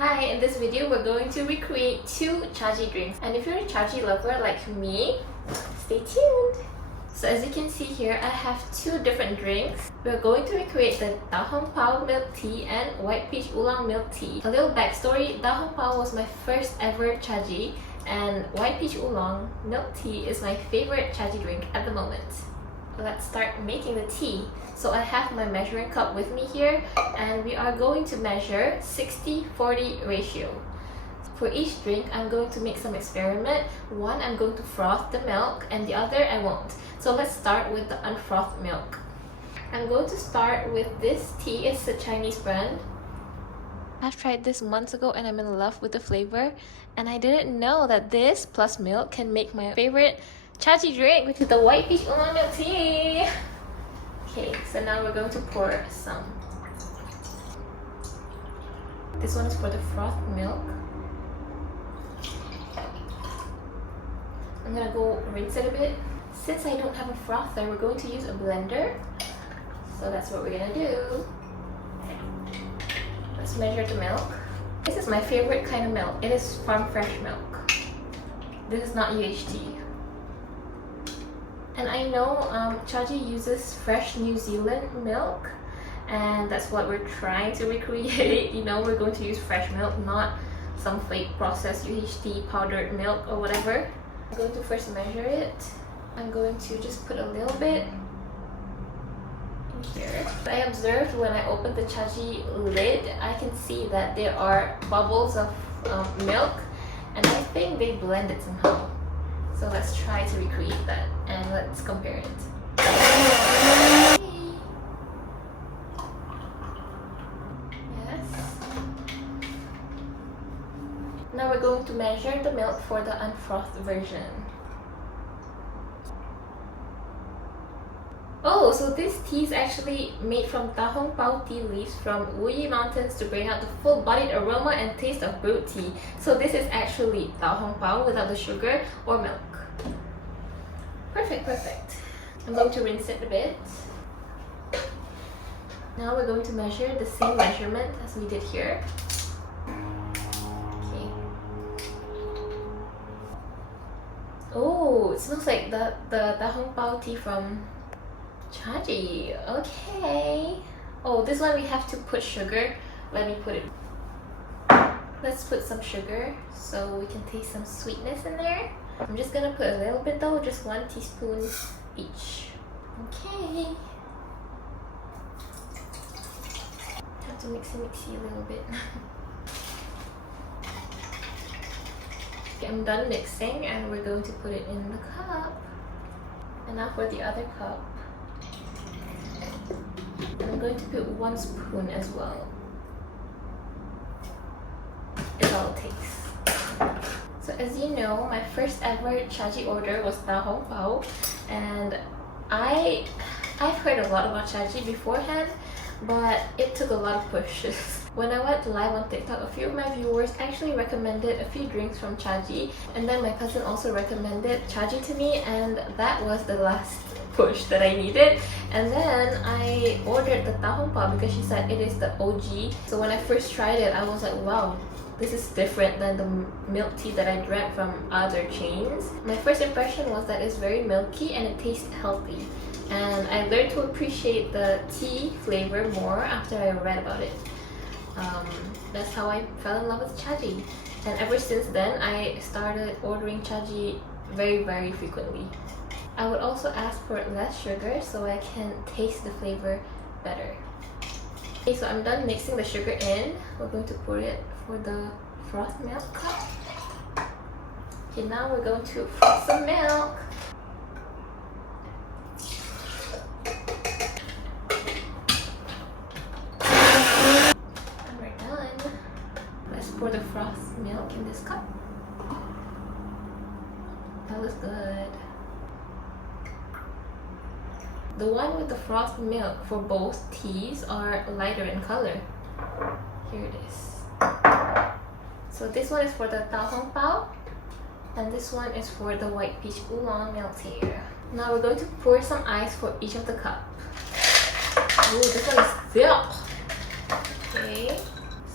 Hi, in this video we're going to recreate 2 CHAGEE drinks, and if you're a CHAGEE lover like me, stay tuned! So as you can see here, I have 2 different drinks. We're going to recreate the Da Hong Pao milk tea and white peach oolong milk tea. A little backstory, Da Hong Pao was my first ever CHAGEE and white peach oolong milk tea is my favorite CHAGEE drink at the moment. Let's start making the tea. So I have my measuring cup with me here and we are going to measure 60-40 ratio. For each drink, I'm going to make some experiment. One, I'm going to froth the milk and the other I won't. So let's start with the unfrothed milk. I'm going to start with this tea. It's a Chinese brand. I've tried this months ago and I'm in love with the flavor. And I didn't know that this plus milk can make my favorite CHAGEE drink, which is the white peach oolong milk tea. Okay, so now we're going to pour some. This one is for the frothed milk. I'm gonna go rinse it a bit. Since I don't have a frother, we're going to use a blender. So that's what we're gonna do. Let's measure the milk. This is my favorite kind of milk. It is farm fresh milk. This is not UHT. And I know CHAGEE uses fresh New Zealand milk, and that's what we're trying to recreate. You know, we're going to use fresh milk, not some fake processed UHT powdered milk or whatever. I'm going to first measure it. I'm going to just put a little bit in here. I observed when I opened the CHAGEE lid, I can see that there are bubbles of milk, and I think they blended somehow. So let's try to recreate that and let's compare it. Yes. Now we're going to measure the milk for the unfrothed version. Oh, so this tea is actually made from Da Hong Pao tea leaves from Wuyi Mountains to bring out the full-bodied aroma and taste of brewed tea. So this is actually Da Hong Pao without the sugar or milk. Perfect, perfect. I'm going to rinse it a bit. Now we're going to measure the same measurement as we did here. Okay. Oh, it smells like the Da Hong Pao tea from CHAGEE. Okay. Oh, this one we have to put sugar. Let me put it. Let's put some sugar so we can taste some sweetness in there. I'm just gonna put a little bit though, just 1 teaspoon each. Okay. Have to mixy a little bit. Okay, I'm done mixing and we're going to put it in the cup. And now for the other cup. I'm going to put 1 spoon as well. It's all it takes. So as you know, my first ever CHAGEE order was Da Hong Pao, and I've heard a lot about CHAGEE beforehand, but it took a lot of pushes. When I went live on TikTok, a few of my viewers actually recommended a few drinks from CHAGEE, and then my cousin also recommended CHAGEE to me, and that was the last push that I needed. And then I ordered the Da Hong Pao because she said it is the OG. So when I first tried it, I was like, wow, this is different than the milk tea that I drank from other chains. My first impression was that it's very milky and it tastes healthy. And I learned to appreciate the tea flavor more after I read about it. That's how I fell in love with CHAGEE. And ever since then, I started ordering CHAGEE very, very frequently. I would also ask for less sugar so I can taste the flavor better. Okay, so I'm done mixing the sugar in. We're going to pour it for the frothed milk cup. Okay, now we're going to froth some milk. And we're done. Let's pour the frothed milk in this cup. That looks good. The one with the frothed milk for both teas are lighter in color. Here it is. So this one is for the Da Hong Pao, and this one is for the white peach oolong milk tea. Now we're going to pour some ice for each of the cup. Ooh, this one is thick. Okay,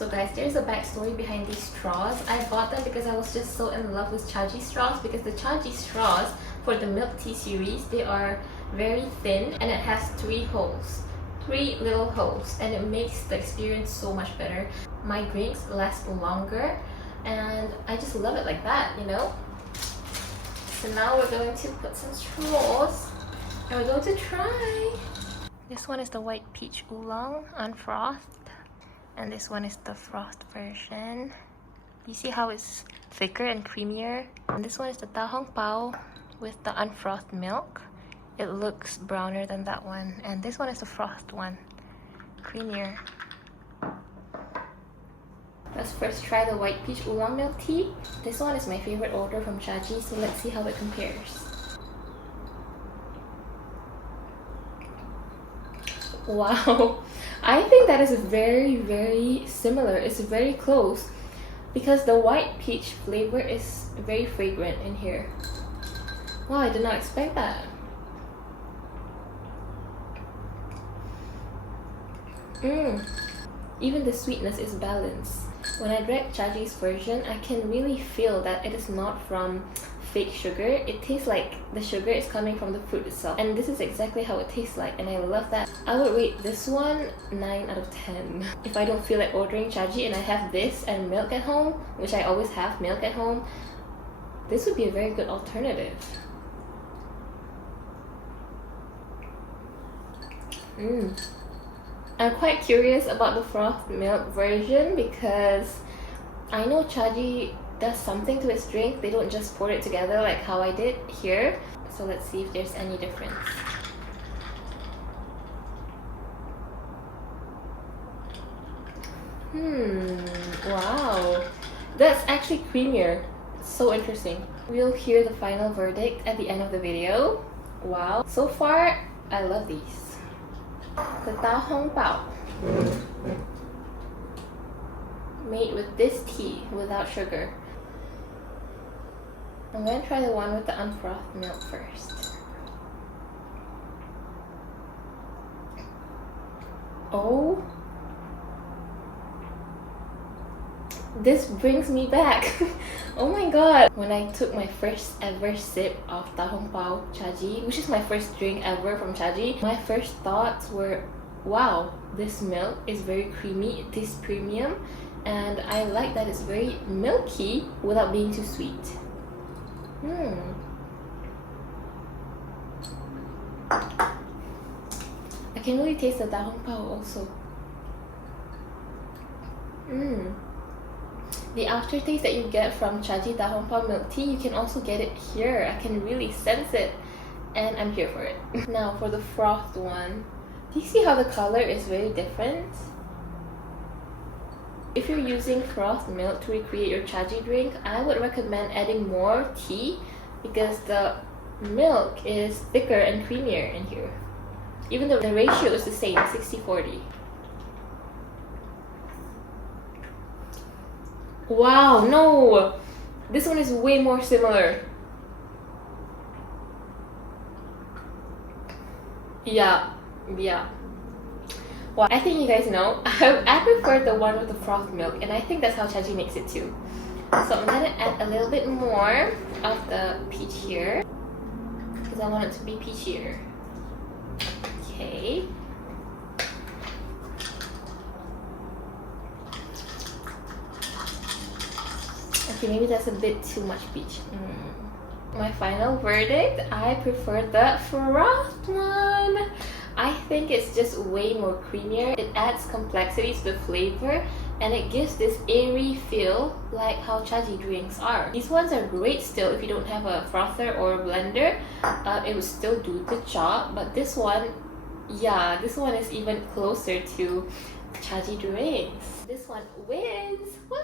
So guys, there's a backstory behind these straws. I bought them because I was just so in love with CHAGEE straws, because the CHAGEE straws for the milk tea series, they are very thin and it has 3 holes. 3 little holes, and it makes the experience so much better. My drinks last longer and I just love it like that, you know? So now we're going to put some straws and we're going to try. This one is the white peach oolong unfrothed, and this one is the frothed version. You see how it's thicker and creamier? And this one is the da hong pao with the unfrothed milk. It looks browner than that one. And this one is the frothed one, creamier. Let's first try the white peach oolong milk tea. This one is my favorite order from CHAGEE, so let's see how it compares. Wow, I think that is very similar. It's very close because the white peach flavor is very fragrant in here. Wow, I did not expect that. Even the sweetness is balanced. When I drank CHAGEE's version, I can really feel that it is not from fake sugar. It tastes like the sugar is coming from the fruit itself, and this is exactly how it tastes like, and I love that. I would rate this one 9 out of 10. If I don't feel like ordering CHAGEE and I have this and milk at home, which I always have milk at home, this would be a very good alternative. I'm quite curious about the frothed milk version because I know CHAGEE does something to its drink. They don't just pour it together like how I did here. So let's see if there's any difference. Wow, that's actually creamier. So interesting. We'll hear the final verdict at the end of the video. Wow, so far I love these. The da hong pao, made with this tea without sugar. I'm gonna try the one with the unfrothed milk first. Oh, this brings me back. Oh my god. When I took my first ever sip of da hong pao CHAGEE, which is my first drink ever from CHAGEE, my first thoughts were, wow, this milk is very creamy, it tastes premium, and I like that it's very milky without being too sweet. I can really taste the da hong pao also. The aftertaste that you get from CHAGEE da hong pao milk tea, you can also get it here. I can really sense it, and I'm here for it. Now for the frothed one, do you see how the color is very different? If you're using frothed milk to recreate your CHAGEE drink, I would recommend adding more tea because the milk is thicker and creamier in here. Even though the ratio is the same, 60-40. Wow, no! This one is way more similar. Yeah. Well, I think you guys know, I prefer the one with the frothed milk, and I think that's how CHAGEE makes it too. So I'm gonna add a little bit more of the peach here, because I want it to be peachier. Okay. Okay, maybe that's a bit too much peach. My final verdict, I prefer the frothed one. I think it's just way more creamier. It adds complexity to the flavor and it gives this airy feel like how CHAGEE drinks are. These ones are great still if you don't have a frother or a blender. It would still do the job, but this one, yeah, this one is even closer to CHAGEE drinks. This one wins! Woo!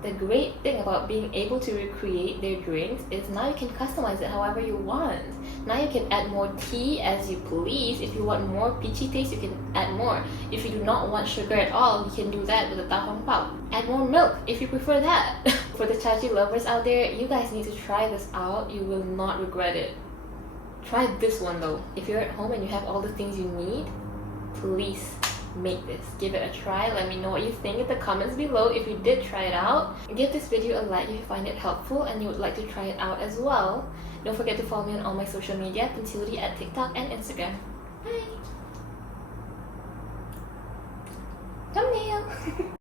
The great thing about being able to recreate their drinks is now you can customize it however you want. Now you can add more tea as you please. If you want more peachy taste, you can add more. If you do not want sugar at all, you can do that with the da hong pao. Add more milk if you prefer that. For the CHAGEE lovers out there, you guys need to try this out. You will not regret it. Try this one though. If you're at home and you have all the things you need, please make this. Give it a try. Let me know what you think in the comments below if you did try it out. Give this video a like if you find it helpful and you would like to try it out as well. Don't forget to follow me on all my social media, Pentility at TikTok and Instagram. Bye! Thumbnail!